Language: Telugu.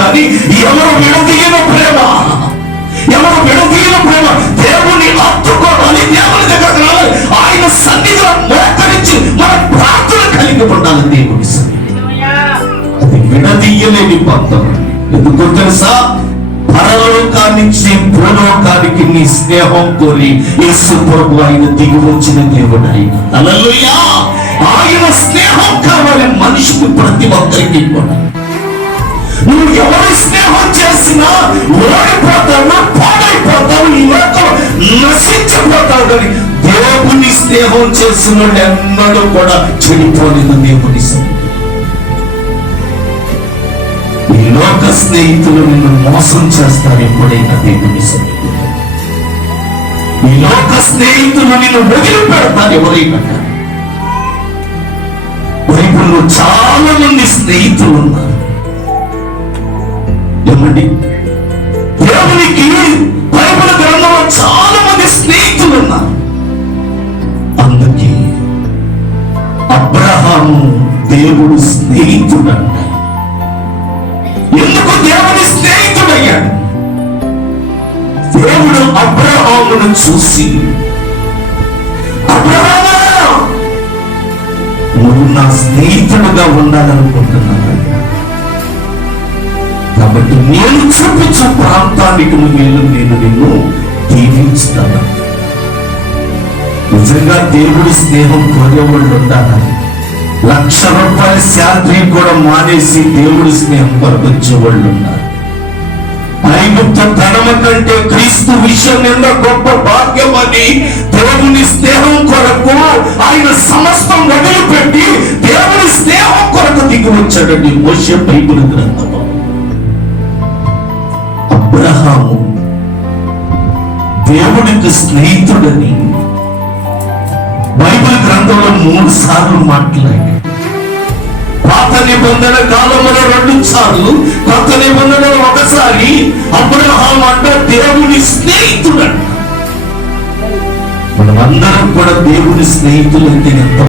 కానీ ఎవరు విడదీయన ప్రేమ, ఎవరు విడదీయన ప్రేమ. దేవుని హత్తుకోవాలి, దేవుని దగ్గరకు రావాలి, ఆయన సన్నిధిలో మోకరించి మన ప్రార్థన కలిగి ఉండాలి. దేవుని సన్నిధి అది విడదీయలేని బంధం. ఎందుకో తెలుసా? పరలోకానికి భూలోకానికి నీ స్నేహం కోరి యేసు ప్రభు ఆయన దిగి వచ్చిన దేవుడు ఆయన. హల్లెలూయా! ఆయన స్నేహం కావాలి మనిషికి, ప్రతి ఒక్కరికి కూడా. నువ్వు ఎవరి స్నేహం చేసినా ఓడిపోతావు, పాడైపోతావు, ఈ లోకం నశించిపోతావు. కానీ దేవుని స్నేహం చేసిన వాళ్ళు ఎన్నడూ కూడా చెడిపోలేదు. దేవుని సన్నిధి. ఈ లోక స్నేహితులు నిన్ను మోసం చేస్తారు ఎప్పుడైనా దేవుని సన్నిధిలో. ఈ లోక స్నేహితులు నిన్ను వదిలిపెడతారు ఎవరైనా. బైబిల్లో చాలా మంది స్నేహితులు ఉన్నారు. ఏమండి? దేవునికి బైబిల్ గ్రంథంలో చాలా మంది స్నేహితులు ఉన్నారు. అందుకే అబ్రహాము దేవుడు స్నేహితుడంట. ఎందుకు దేవుని స్నేహితుడయ్యాడు? దేవుడు అబ్రహామును చూసి, అబ్రహామా, నువ్వు నా స్నేహితుడుగా ఉండాలనుకుంటున్నాను, కాబట్టి నేను చూపించే ప్రాంతానికి నువ్వు వెళ్ళు, నేను నిన్ను దీవించుతాను. నిజంగా దేవుడి స్నేహం కోరేవాళ్ళు ఉండాలని ₹1,00,000 శాలరీ కూడా మానేసి దేవుడి స్నేహం కొరకు వచ్చేవాళ్ళు ఉన్నారు. ఐగుప్తు ధనము కంటే క్రీస్తు విషయం ఎంత గొప్ప భాగ్యం అని దేవుని స్నేహం కొరకు ఆయన సమస్తం వదిలిపెట్టి దేవుని స్నేహం కొరకు దిగి వచ్చాడండి. మోషే బైబిల్ గ్రంథము. అబ్రహాము దేవుడికి స్నేహితుడని బైబిల్ గ్రంథంలో 3 సార్లు మాట్లాడి, పాత నిబంధన కాలంలో 2 సార్లు, కొత్త నిబంధనలో 1 సారి అబ్రహాము అంట దేవుని స్నేహితుడంట. మనమందరం కూడా దేవుని స్నేహితులైతే ఎంత